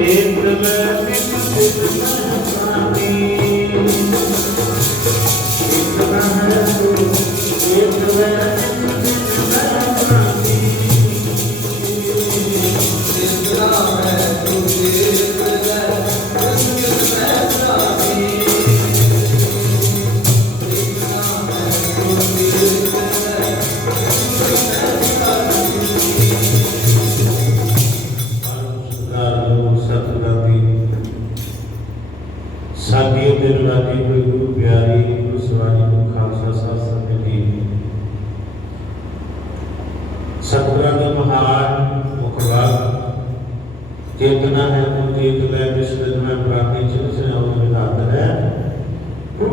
ਇੱਕ ਮੈਂ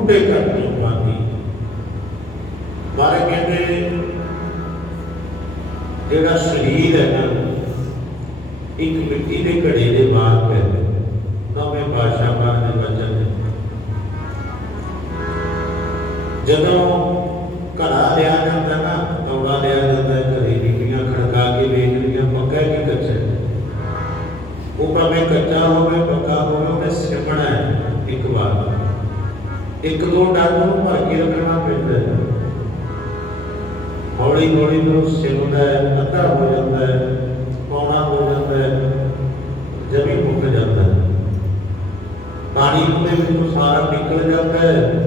ਟੁੱਟੇ ਕਰ ਤੋਂ ਪਾਤੀ ਮਾਰੇ ਕਹਿੰਦੇ, ਜਿਹੜਾ ਸਰੀਰ ਹੈ ਨਾ, ਇੱਕ ਮਿੱਟੀ ਦੇ ਘੜੇ ਦੇ ਬਾਹਰ ਪੈਂਦਾ ਨਵੇਂ ਬਾਦਸ਼ਾਹ ਬਾਹਰ ਦੇ ਬਚਨ ਜਦੋਂ ਨੂੰ ਭਰ ਕੇ ਰੱਖਣਾ ਪੈਂਦਾ ਹੈ ਹੌਲੀ ਹੌਲੀ ਨੂੰ ਸਿਮਦਾ ਹੈ ਅੱਧਾ ਹੋ ਜਾਂਦਾ ਹੈ ਪੌਣਾ ਹੋ ਜਾਂਦਾ ਹੈ ਜਮੀ ਮੁੱਕ ਜਾਂਦਾ ਹੈ ਪਾਣੀ ਉਹਦੇ ਵਿੱਚੋਂ ਸਾਰਾ ਨਿਕਲ ਜਾਂਦਾ ਹੈ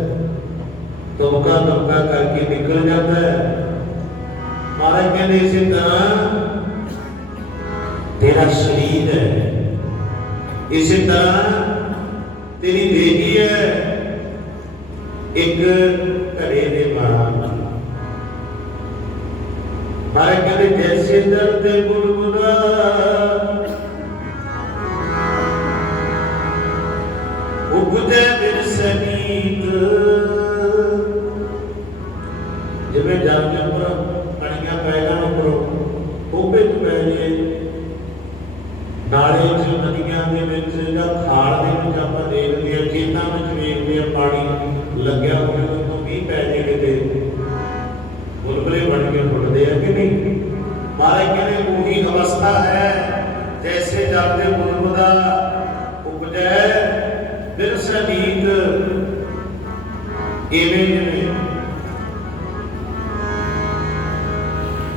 ਤੁਮਕਾ ਤੁਮਕਾ ਕਰਕੇ ਨਿਕਲ ਜਾਂਦਾ ਹੈ ਮਹਾਰਾਜ ਕਹਿੰਦੇ ਇਸੇ ਤਰ੍ਹਾਂ ਤੇਰਾ ਸਰੀਰ ਹੈ ਇਸੇ ਤਰ੍ਹਾਂ ਤੇਰੀ ਦੇਹੀ ਹੈ ਇੱਕ ਘੜੇ ਦੇ ਬਾਹਰ ਮਹਾਰਾਜ ਕਹਿੰਦੇ ਜੈਸੇ ਦਰਦ ਗੁਰਗੁਰਾ ਉਗਦੇ ਬਿਨ ਸਨੀਤ ਜਿਵੇਂ ਜਲ ਉੱਡਦੇ ਆ ਕਿ ਨਹੀਂ ਮਹਾਰਾਜ ਕਹਿੰਦੇ ਉਹੀ ਅਵਸਥਾ ਹੈ ਜੈਸੇ ਜਲ ਦੇ ਬੁਲਬੁਲ ਦਾ ਉਪਜੈ ਬਿਰਸਨੀਤ ਇਵੇਂ ਜਿਵੇਂ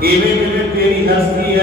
ਇਵੇਂ ਜਿਵੇਂ ਤੇਰੀ ਹਸਤੀ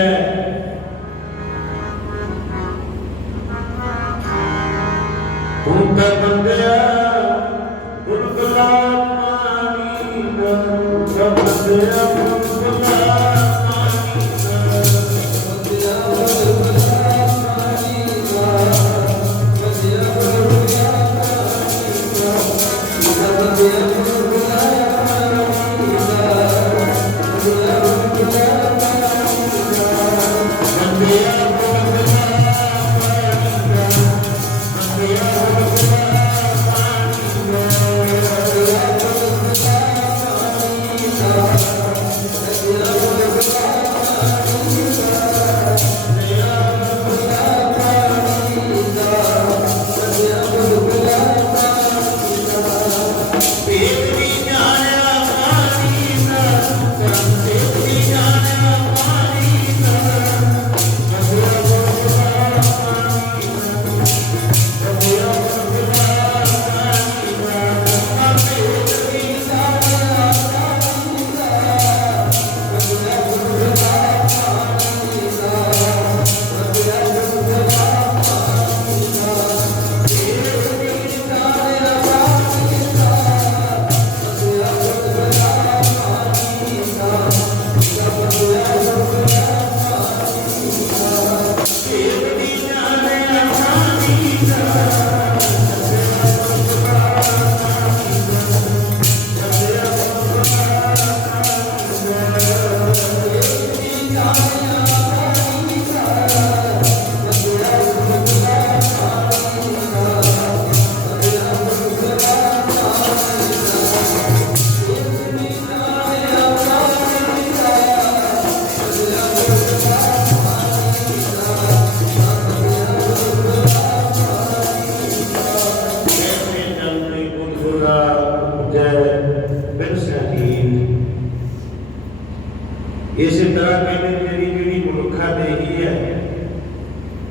ਪੀਣ ਜਿਹੜੀ ਜਿਹੜੀ ਮਨੁੱਖਾ ਦੇਹੀ ਹੈ,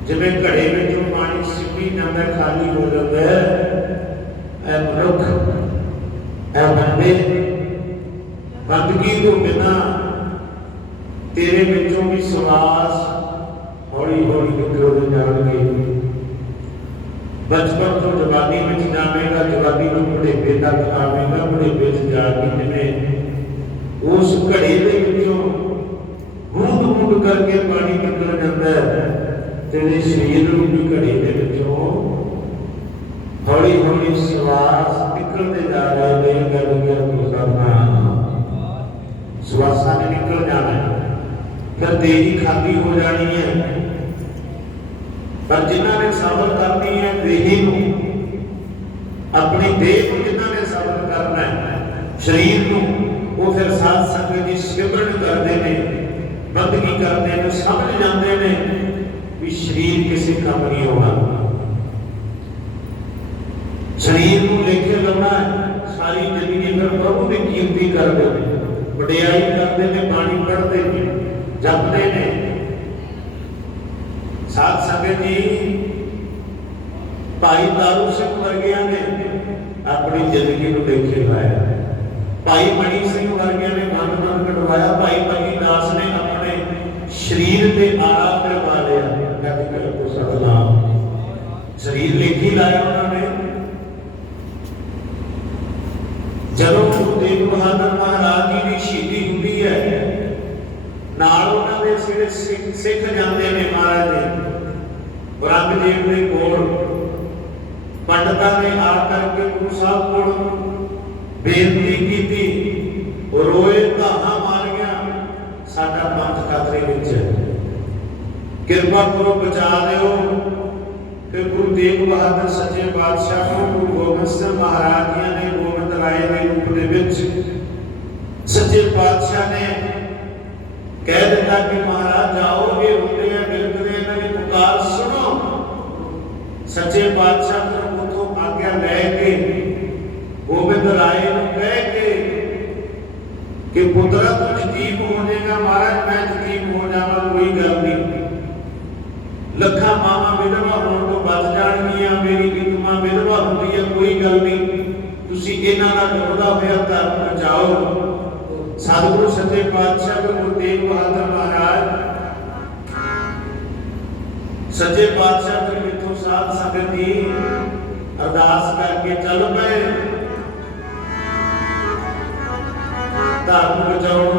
ਜਿਵੇਂ ਘੜੇ ਵਿੱਚੋਂ ਪਾਣੀ ਸਿੱਪੀ ਜਾਂਦਾ, ਖਾਲੀ ਹੋ ਜਾਂਦਾ ਹੈ ਦੇਹੀ ਖਾਲੀ ਹੋ ਜਾਣੀ ਹੈ। ਪਰ ਜਿਨ੍ਹਾਂ ਨੇ ਸਬਰ ਕਰਨੀ ਹੈ ਦੇਹੀ ਨੂੰ ਆਪਣੀ ਦੇਹ ਨੂੰ ਜਿਨ੍ਹਾਂ ਨੇ ਸਬਰ ਕਰਨਾ ਹੈ, ਸਰੀਰ ਨੂੰ, ਉਹ ਫਿਰ ਸਾਧ ਸੰਗਤ ਦੀ ਸਿਮਰਨ ਕਰਦੇ ਨੇ, ਬੰਦਗੀ ਕਰਦੇ ਨੇ, ਸਮਝ ਜਾਂਦੇ ਨੇ ਵੀ ਸਰੀਰ ਕਿਸੇ ਕੰਮ ਨਹੀਂ ਹੋਣਾ ਸਰੀਰ ਨੂੰ ਲੇਖੇ ਲਾਉਣਾ ਹੈ, ਸਾਰੀ ਜ਼ਿੰਦਗੀ ਫਿਰ ਪ੍ਰਭੂ ਦੀ ਕੀਰਤੀ ਕਰਦੇ ਨੇ ਵਡਿਆਈ ਕਰਦੇ ਨੇ ਬਾਣੀ ਪੜ੍ਹਦੇ ਨੇ ਜਪਦੇ ਨੇ ਸਾਧ ਸੰਗਤ ਜੀ ਭਾਈ ਤਾਰੂ ਸਿੰਘ ਵਰਗਿਆਂ ਨੇ ਆਪਣੀ ਜ਼ਿੰਦਗੀ ਨੂੰ ਲੇਖੇ ਲਾਇਆ ਭਾਈ ਮਣੀ ਸਿੰਘ ਵਰਗਿਆਂ ਨੇ ਮਨ ਮਨ ਕਟਵਾਇਆ ਭਾਈ ਮਨੀ ਦਾਸ ਨੇ ਆਪਣੇ ਸਰੀਰ ਤੇ ਆਰਾ ਕਰਵਾ ਲਿਆ। ਕਦੇ ਕਰ ਸਤਨਾਮ ਸਰੀਰ ਲੇਖੀ ਲਾਇਆ ਉਹਨਾਂ ਨੇ। ਜਦੋਂ ਗੁਰੂ ਤੇਗ ਬਹਾਦਰ ਮਹਾਰਾਜ ਜੀ ਦੀ ਸ਼ਹੀਦੀ ਹੁੰਦੀ ਹੈ, ਨਾਲ ਉਹਨਾਂ ਦੇ ਸਿਰੇ ਸਿੱਖ ਸਿੱਖ ਜਾਂਦੇ ਨੇ ਮਹਾਰਾਜ ਦੇ ਔਰੰਗਜ਼ੇਬ ਦੇ ਕੋਲ ਪੰਡਤਾਂ ਨੇ ਆ ਕਰਕੇ ਗੁਰੂ ਸਾਹਿਬ ਕੋਲ ਬੇਨਤੀ ਕੀਤੀ ਰੋਏ ਧਾਹਾਂ ਮਾਰੀਆਂ ਸਾਡਾ ਪੰਥ ਖਤਰੇ ਵਿੱਚ ਹੈ। ਕਿਰਪਾ ਕਰੋ ਬਚਾ ਲਿਓ ਕਿ ਗੁਰੂ ਤੇਗ ਬਹਾਦਰ ਸੱਚੇ ਪਾਤਸ਼ਾਹ ਨੂੰ ਗੁਰੂ ਗੋਬਿੰਦ ਸਿੰਘ ਮਹਾਰਾਜ ਜੀ ਨੇ, ਗੋਬਿੰਦ ਰਾਏ ਦੇ ਰੂਪ ਦੇ ਵਿੱਚ ਸੱਚੇ ਪਾਤਸ਼ਾਹ ਨੇ ਕਹਿ ਦਿੱਤਾ ਕਿ ਮਹਾਰਾਜ ਜਾਓ ਇਹ ਹੁੰਦੇ ਆ ਬਿਲਕੁਲ ਇਹਨਾਂ ਦੀ ਪੁਕਾਰ ਸੁਣੋ। ਸੱਚੇ ਪਾਤਸ਼ਾਹ ਨੇ ਉਥੋਂ ਆਗਿਆ ਲੈ ਕੇ ਗੋਬਿੰਦ ਰਾਏ ਨੂੰ ਕਹਿ ਕੇ ਕਿ ਪੁੱਤਰਾ ਤੂੰ ਜਤੀਬ ਹੋ ਜਾਏਗਾ ਮਹਾਰਾਜ ਮੈਂ ਜਤੀਬ ਹੋ ਜਾਵਾਂ, ਕੋਈ ਗੱਲ ਨਹੀਂ। ਲੱਖਾਂ ਮਾਵਾਂ ਵਿਧਵਾ ਹੋਣ ਤੋਂ ਬਚ ਜਾਣਗੀਆਂ, ਮੇਰੀ ਇੱਕ ਮਾਂ ਵਿਧਵਾ ਹੁੰਦੀ ਹੈ ਕੋਈ ਗੱਲ ਨਹੀਂ। ਤੁਸੀਂ ਇਹਨਾਂ ਦਾ ਡੁੱਬਦਾ ਹੋਇਆ ਧਰਮ ਬਚਾਓ ਸਤਿਗੁਰੂ ਸੱਚੇ ਪਾਤਸ਼ਾਹ ਗੁਰੂ ਤੇਗ ਬਹਾਦਰ ਮਹਾਰਾਜ, ਸੱਚੇ ਪਾਤਸ਼ਾਹ ਜੀ ਮਿੱਥੋਂ ਸਾਧ ਸੰਗਤ ਦੀ ਅਰਦਾਸ ਕਰਕੇ ਚੱਲ ਪਏ ਧਰਮ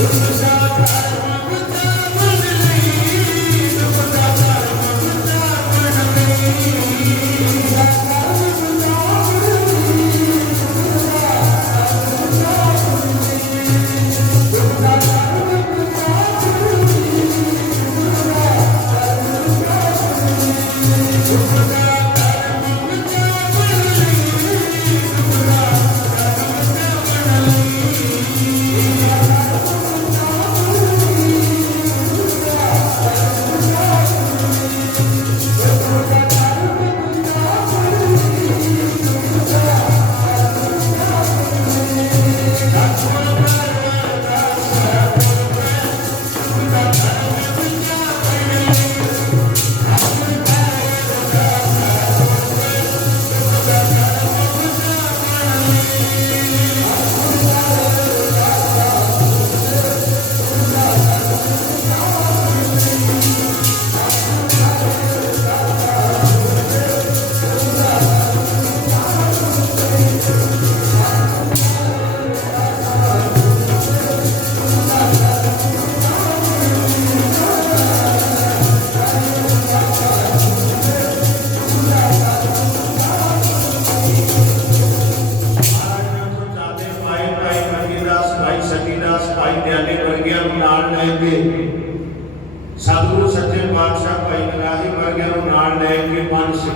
This is how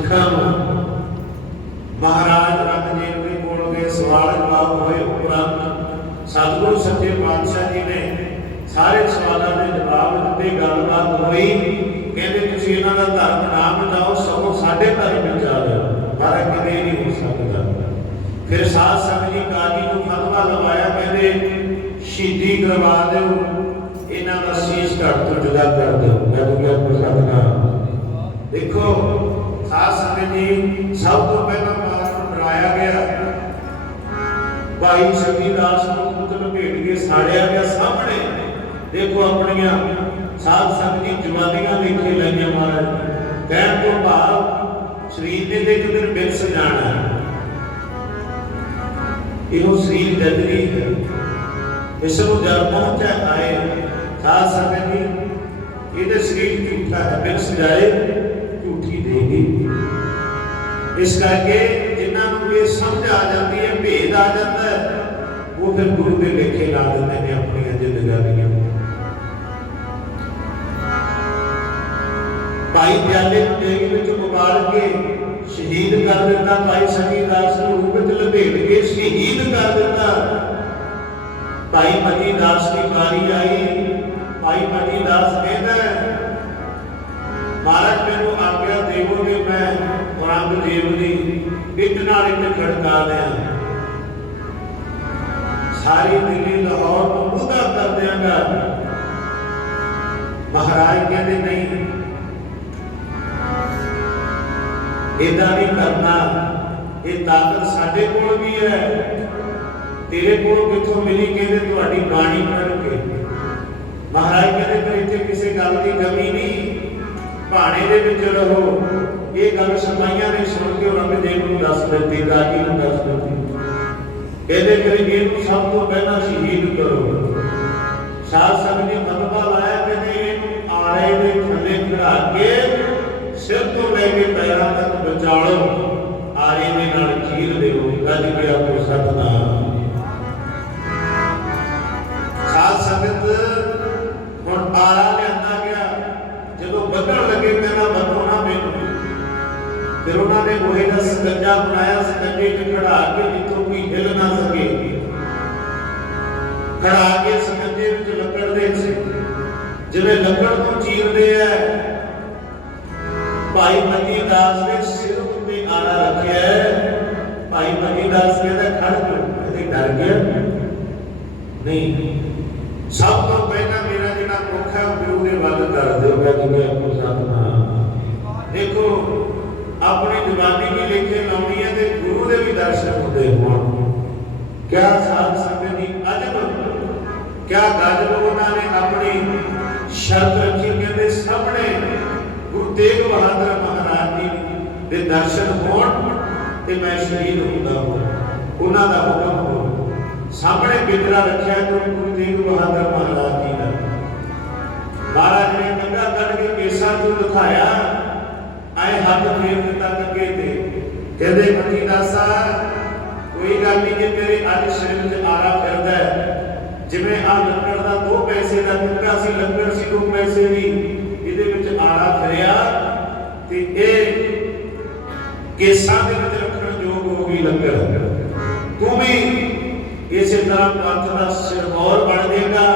ਸਿੱਖਾਂ ਨੂੰ ਮਹਾਰਾਜ ਰਣਜੀਤ ਦੇ ਕੋਲ ਗਏ ਸਵਾਲ ਜਵਾਬ ਹੋਏ ਉਪਰੰਤ ਸਤਿਗੁਰੂ ਸੱਚੇ ਪਾਤਸ਼ਾਹ ਜੀ ਨੇ ਸਾਰੇ ਸਵਾਲਾਂ ਦੇ ਜਵਾਬ ਦਿੱਤੇ, ਗੱਲਬਾਤ ਹੋਈ। ਕਹਿੰਦੇ, ਤੁਸੀਂ ਇਹਨਾਂ ਦਾ ਧਰਮ ਨਾ ਬਚਾਓ ਸਗੋਂ ਸਾਡੇ ਧਰਮ ਵਿੱਚ ਆ ਜਾਓ। ਪਰ ਕਿਤੇ ਨਹੀਂ ਹੋ ਸਕਦਾ। ਫਿਰ ਸਾਧ ਸੰਗਤ ਜੀ ਕਾਜੀ ਨੂੰ ਫਤਵਾ ਲਵਾਇਆ, ਕਹਿੰਦੇ, ਸ਼ਹੀਦੀ ਕਰਵਾ ਦਿਓ। ਇਹਨਾਂ ਦਾ ਸੀਸ ਘੱਟ ਤੋਂ ਜੁਦਾ ਕਰ ਦਿਓ। ਮੈਂ ਕਿਹਾ, ਪ੍ਰਸਾਦ ਦੇਖੋ ਸਾਧ ਸੰਗਤ ਜੀ ਸਭ ਤੋਂ ਪਹਿਲਾਂ ਮਾਰ ਨੂੰ ਗਿਆ। ਭਾਈ ਸ਼ਬੀ ਦਾਸ ਨੂੰ ਪੁੱਤ ਲਪੇਟ ਕੇ ਸਾੜਿਆ ਗਿਆ ਸਾਹਮਣੇ। ਦੇਖੋ ਆਪਣੀਆਂ ਸਾਧ ਸੰਗਤ ਦੀ ਜਵਾਨੀਆਂ ਵੇਖੇ ਲਈਆਂ ਮਹਾਰਾਜ ਕਹਿਣ ਤੋਂ ਭਾਵ ਸਰੀਰ ਨੇ ਤੇ ਇੱਕ ਦਿਨ ਵਿਕਸ ਜਾਣਾ ਇਹੋ ਸਰੀਰ ਜਦਰੀ ਹੈ, ਇਸ ਨੂੰ ਜਦ ਪਹੁੰਚਾ ਆਏ, ਸਾਧ ਸੰਗਤ ਜੀ ਇਹਦੇ ਸਰੀਰ ਝੂਠਾ ਹੈ ਵਿਕਸ ਜਾਏ ਝੂਠੀ ਦੇਗੀ। ਇਸ ਕਰਕੇ ਜਿਨ੍ਹਾਂ ਨੂੰ ਇਹ ਸਮਝ ਆ ਜਾਂਦੀ ਹੈ, ਭੇਦ ਆ ਜਾਂਦਾ ਉਹ ਫਿਰ ਗੁਰੂ ਦੇ ਲੇਖੇ ਲਾ ਦਿੰਦੇ ਨੇ ਆਪਣੀਆਂ ਜ਼ਿੰਦਗੀਆਂ ਭਾਈ ਪਿਆਲੇ ਨੂੰ ਦੇਗ ਵਿੱਚ ਉਬਾਲ ਕੇ ਸ਼ਹੀਦ ਕਰ ਦਿੱਤਾ, ਭਾਈ ਸੰਗੀ ਦਾਸ ਨੂੰ ਰੂਪ ਵਿੱਚ ਲਪੇਟ ਕੇ ਸ਼ਹੀਦ ਕਰ ਦਿੱਤਾ। ਭਾਈ ਮਤੀ ਦਾਸ ਦੀ ਵਾਰੀ ਆਈ। ਭਾਈ ਮਤੀ ਦਾਸ ਕਹਿੰਦਾ ਮਹਾਰਾਜ, ਮੈਨੂੰ ਆਗਿਆ ਦੇਵੋ ਕਿ ਮੈਂ ਔਰੰਗਜ਼ੇਬ ਦੀ ਇੱਟ ਨਾਲ ਇੱਟ ਖੜਕਾ ਦਿਆਂ। ਸਾਰੀ ਦਿੱਲੀ ਲਾਹੌਰ ਨੂੰ ਮੁੱਦਾ ਕਰ ਦਿਆਂਗਾ। ਮਹਾਰਾਜ ਕਹਿੰਦੇ ਨਹੀਂ। ਇਦਾਂ ਨਹੀਂ ਕਰਨਾ। ਇਹ ਤਾਕਤ ਸਾਡੇ ਕੋਲ ਵੀ ਹੈ। ਤੇਰੇ ਕੋਲ ਕਿੱਥੋਂ ਮਿਲੀ ਕਹਿੰਦੇ ਤੁਹਾਡੀ ਬਾਣੀ ਪੜ੍ਹ ਕੇ। ਮਹਾਰਾਜ ਕਹਿੰਦੇ ਪਰ ਇੱਥੇ ਕਿਸੇ ਗੱਲ ਦੀ ਕਮੀ ਨਹੀਂ। ਭਾਣੇ ਦੇ ਵਿੱਚ ਰਹੋ। ਇਹ ਗੱਲ ਸਮਾਈਆਂ ਨੇ ਸੁਣ ਕੇ ਔਰੰਗਜ਼ੇਬ ਨੂੰ ਦੱਸ ਦਿੱਤੀ ਕਾਜੀ ਨੂੰ ਦੱਸ ਦਿੱਤੀ। ਕਹਿੰਦੇ ਫਿਰ ਇਹਨੂੰ ਸਭ ਤੋਂ ਪਹਿਲਾਂ ਸ਼ਹੀਦ ਕਰੋ। ਸਾਧ ਸੰਗਤ ਨੇ ਮਤਬਾ ਲਾਇਆ ਕਹਿੰਦੇ ਇਹਨੂੰ ਆਲੇ ਦੇ ਥੱਲੇ ਖੜਾ ਕੇ ਸਿਰ ਤੋਂ ਲੈ ਕੇ ਪੈਰਾਂ ਤੱਕ ਬਚਾਲੋ। ਆਰੇ ਦੇ ਨਾਲ ਚੀਰ ਦਿਓ, ਗੱਜ ਕੇ ਆਪੋ ਸਤਨਾਮ ਲੋਹੇ ਬਣਾਇਆ ਸਕੰਜੇ 'ਚ ਖੜਾ ਕੇ ਜਿੱਥੋਂ ਕੋਈ ਹਿੱਲ ਨਾ ਸਕੇ। ਖੜਾ ਕੇ ਸਕੰਜੇ ਵਿੱਚ ਲੱਕੜ ਦੇ ਸੀ। ਜਿਵੇਂ ਲੱਕੜ ਨੂੰ ਚੀਰਦੇ ਐ। ਭਾਈ ਮਤੀ ਦਾਸ ਨੇ ਸਿਰ ਉੱਤੇ ਆਰਾ ਰੱਖਿਆ ਹੈ। ਭਾਈ ਮਤੀ ਦਾਸ ਕਹਿੰਦਾ, ਖੜ ਜਾ ਕਦੇ ਡਰ ਗਿਆ? ਨਹੀਂ ਸਭ ਤੋਂ ਪਹਿਲਾਂ ਮੇਰਾ ਜਿਹੜਾ ਮੁੱਖ ਹੈ ਉਹ ਗੁਰੂ ਦੇ ਵੱਲ ਕਰ ਦਿਓ, ਮੈਂ ਜਿਵੇਂ ਆਪੋ ਸਤਨਾਮ ਦੇਖੋ ਆਪਣੀ ਜ਼ੁਬਾਨੀ ਲਾਉਣੀ ਹੈ ਤੇ ਗੁਰੂ ਦੇ ਵੀ ਦਰਸ਼ਨ ਹੁੰਦੇ ਹੋਣ। ਕਿਆ ਸਾਧ ਸੰਗਤ ਦੀ ਅਜਬ ਕਿਆ ਗਜਬ ਉਹਨਾਂ ਨੇ ਆਪਣੀ ਸ਼ਰਤ ਰੱਖੀ ਕਹਿੰਦੇ ਸਾਹਮਣੇ ਗੁਰੂ ਤੇਗ ਬਹਾਦਰ ਮਹਾਰਾਜ ਜੀ ਦੇ ਦਰਸ਼ਨ ਹੋਣ ਤੇ ਮੈਂ ਸ਼ਹੀਦ ਹੁੰਦਾ ਹਾਂ ਉਹਨਾਂ ਦਾ ਹੁਕਮ ਹੋ ਸਾਹਮਣੇ ਬਿਦਰਾ ਰੱਖਿਆ ਗੁਰੂ ਗੁਰੂ ਤੇਗ ਬਹਾਦਰ ਮਹਾਰਾਜ ਜੀ ਦਾ। ਮਹਾਰਾਜ ਨੇ ਕੰਗਾ ਕੱਢ ਕੇ ਕੇਸਾਂ ਨੂੰ ਦਿਖਾਇਆ, ਆਏ ਹੱਥ ਫੇਰ ਦਿੱਤਾ ਕੰਗੇ ਤੇ। ਕਹਿੰਦੇ ਮਤੀ ਦਾਸਾ ਕੋਈ ਗੱਲ ਨਹੀਂ ਜੇ ਤੇਰੇ ਅੱਜ ਸਰੀਰ 'ਚ ਆਰਾ ਫਿਰਦਾ ਹੈ। ਜਿਵੇਂ ਆ ਲੱਕੜ ਦਾ ਦੋ ਪੈਸੇ ਦਾ ਟੁਕੜਾ ਸੀ, ਲੱਕੜ ਸੀ ਦੋ ਪੈਸੇ ਦੀ, ਇਹਦੇ ਵਿੱਚ ਆਰਾ ਫਿਰਿਆ ਤੇ ਇਹ ਕੇਸਾਂ ਦੇ ਵਿੱਚ ਰੱਖਣ ਯੋਗ ਹੋ ਗਈ ਲੱਕੜ। ਤੂੰ ਵੀ ਇਸੇ ਤਰ੍ਹਾਂ ਪੰਥ ਦਾ ਸਿਰਮੌਰ ਬਣ ਜਾਏਗਾ।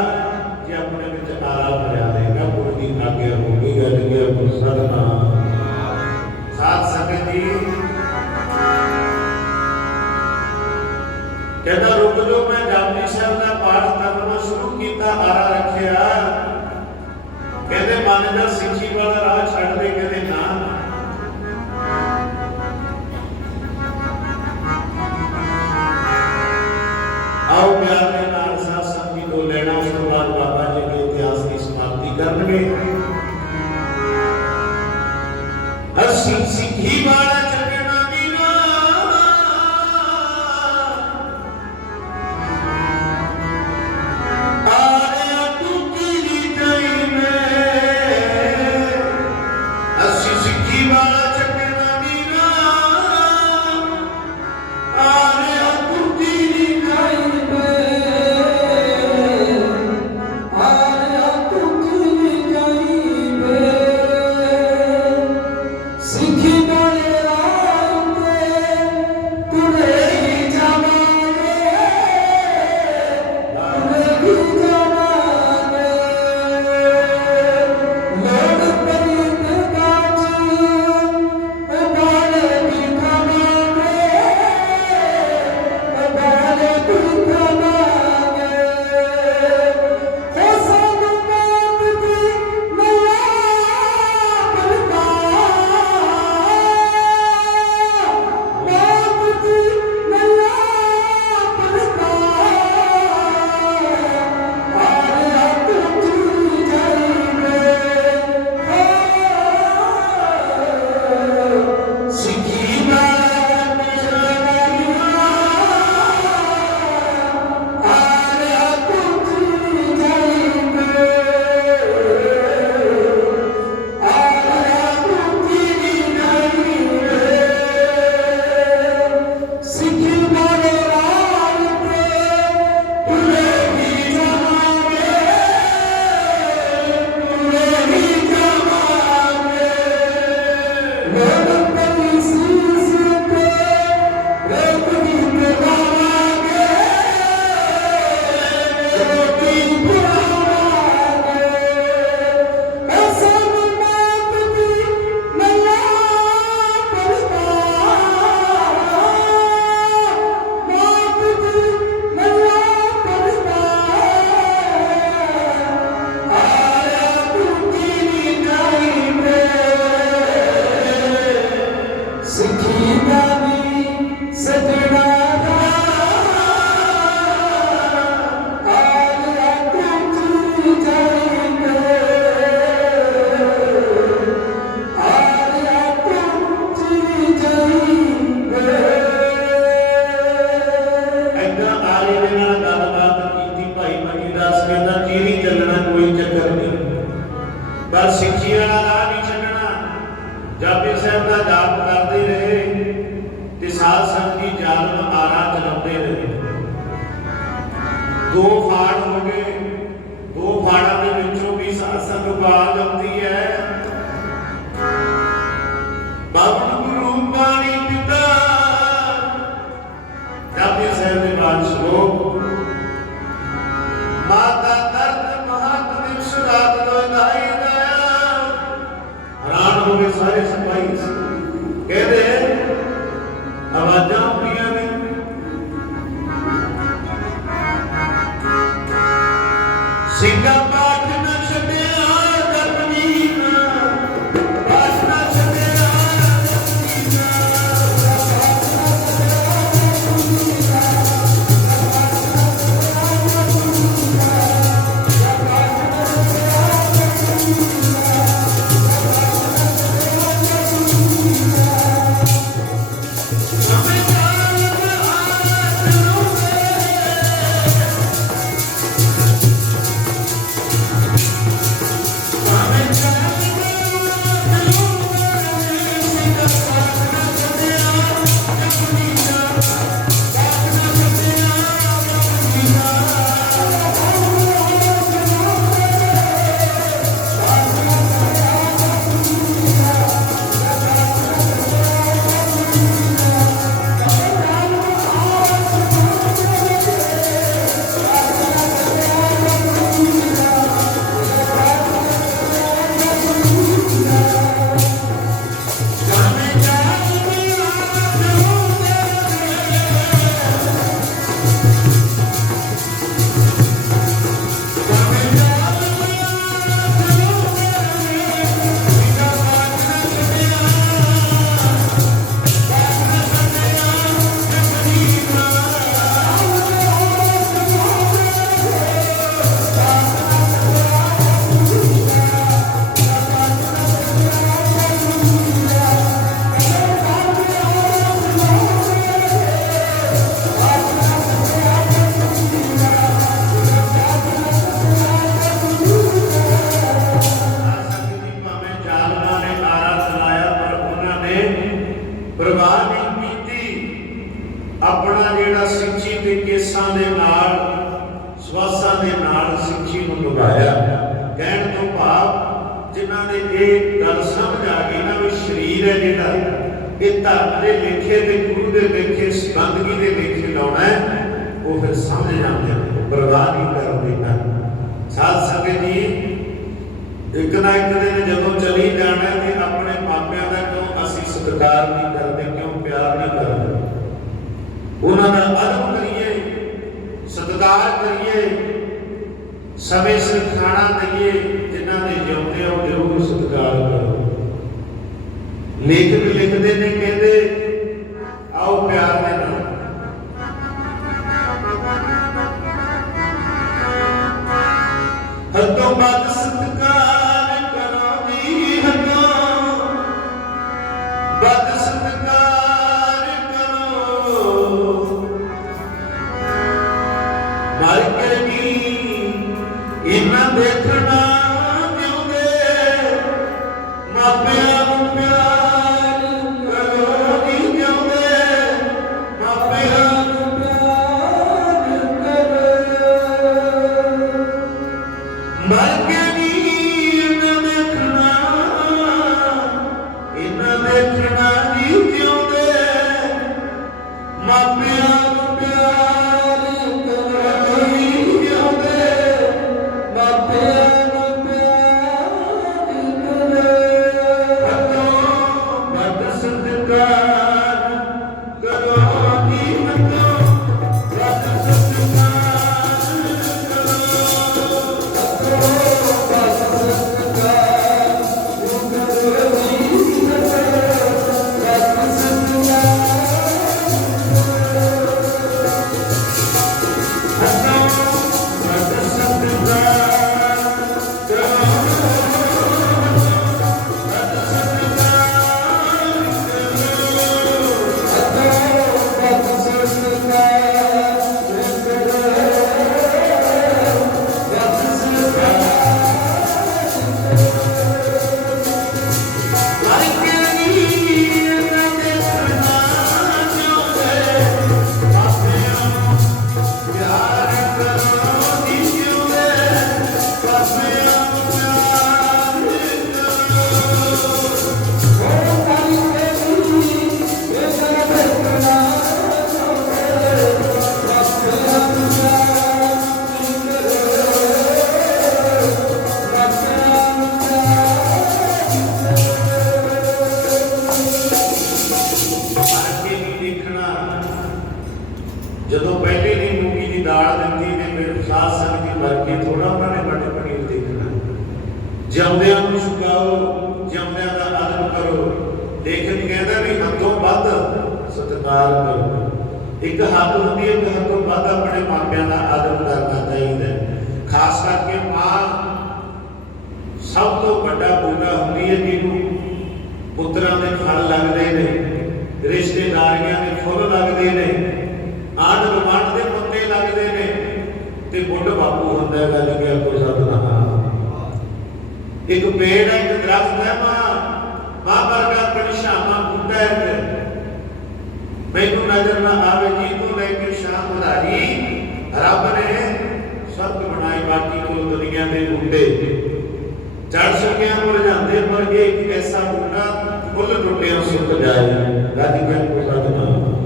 Singapore. ਸਤਿਕਾਰ ਨਹੀਂ ਕਰਦੇ, ਕਿਉਂ? ਪਿਆਰ ਨਹੀਂ ਕਰਦੇ। ਉਹਨਾਂ ਦਾ ਅਦਬ ਕਰੀਏ, ਸਤਿਕਾਰ ਕਰੀਏ, ਸਮੇਂ ਸਿਰ ਖਾਣਾ ਦਈਏ ਤੇ ਬੁੱਢ ਬਾਪੂ ਹੁੰਦਾ ਹੈ, ਗੱਲ ਕਿ ਕੋਈ ਸਤਨਾਮ ਇੱਕ ਪੇੜ ਹੈ, ਇੱਕ ਦਰਖਤ ਹੈ, ਮਾਂ। ਮਾਂ ਵਰਗਾ ਪਰਿਸ਼ਾਮਾ ਬੂਟਾ ਹੈ ਮੈਨੂੰ ਨਜ਼ਰ ਨਾ ਆਵੇ ਜੀ, ਤੋਂ ਲੈ ਕੇ ਸ਼ਾਮ ਵਧਾਰੀ ਰੱਬ ਨੇ ਸਭ ਬਣਾਈ ਬਾਕੀ ਤੋਂ ਦੁਨੀਆ ਦੇ ਬੂਟੇ ਚੜ ਸਕਿਆ ਮੁਰਝਾਉਂਦੇ ਪਰ ਇਹ ਇੱਕ ਐਸਾ ਮੁੰਡਾ ਫੁੱਲ ਟੁੱਟਿਆ ਸੁੱਕ ਜਾਏ। ਗਾਦੀ ਕਹਿ ਕੋ ਸਤਨਾਮ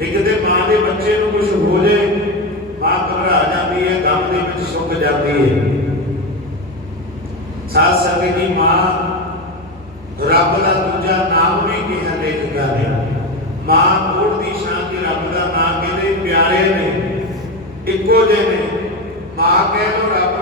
ਇੱਕ ਦੇ ਮਾਂ ਦੇ ਬੱਚੇ ਨੂੰ ਕੁਝ ਹੋ ਜਾਏ ਮਾਂ ਘਬਰਾ ਜਾਂਦੀ ਹੈ ਗਮ ਦੇ ਵਿੱਚ ਸੁੱਕ ਜਾਂਦੀ ਹੈ। ਸਾਧ ਸੰਗਤ ਦੀ ਮਾਂ ਰੱਬ ਦਾ ਦੂਜਾ ਨਾਮ ਵੀ ਕਿਹਾ ਲੇਖਕਾਂ ਨੇ ਮਾਂ ਕੋਟ ਦੀ ਸ਼ਾਂਤੀ ਰੱਬ ਦਾ ਨਾਮ ਕਹਿੰਦੇ? ਪਿਆਰੇ ਨੇ, ਇੱਕੋ ਜਿਹੇ ਨੇ। ਮਾਂ ਕਹਿ ਲੋ